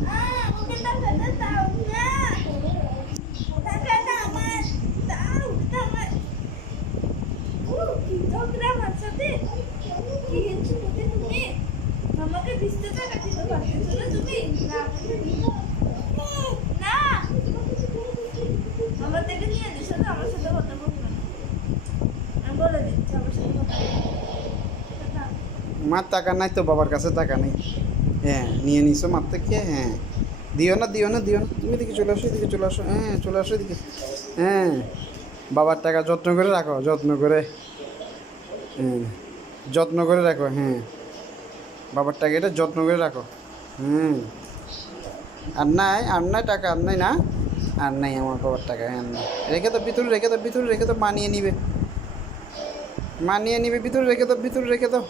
আমাকে টাকাটা দাও না, টাকাটা আমার দাও, আমার কি ঝগড়া আমার সাথে, কি হচ্ছে বলতে তুমি আমাকে 20 টাকা দিতে পারতেছো না তুমি? না না, আমার থেকে নিয়ে দিছো তো, আমার সাথে কথা বলবে না, আমি বলে দিচ্ছি আমার সাথে কথা বলবে না। মার টাকা নাই তো, বাবার কাছে টাকা নেই। হ্যাঁ নিয়ে নিছো মার থেকে, হ্যাঁ দিও না দিও না দিও না, তুমি এদিকে চলে আসো, এদিকে চলে আসো, হ্যাঁ চলে আসো এদিকে। হ্যাঁ বাবার টাকা যত্ন করে রাখো, যত্ন করে, হ্যাঁ যত্ন করে রাখো, হ্যাঁ বাবার টাকা এটা যত্ন করে রাখো। হুম আর নাই, আর নাই টাকা, আর নাই না, আর নাই আমার বাবার টাকা, আর নাই। রেখে তো ভিতরে, রেখে তো ভিতরে, রেখে তো মানিয়ে নিবে, মানিয়ে নিবে, ভিতরে রেখে তো, ভিতরে রেখে তো।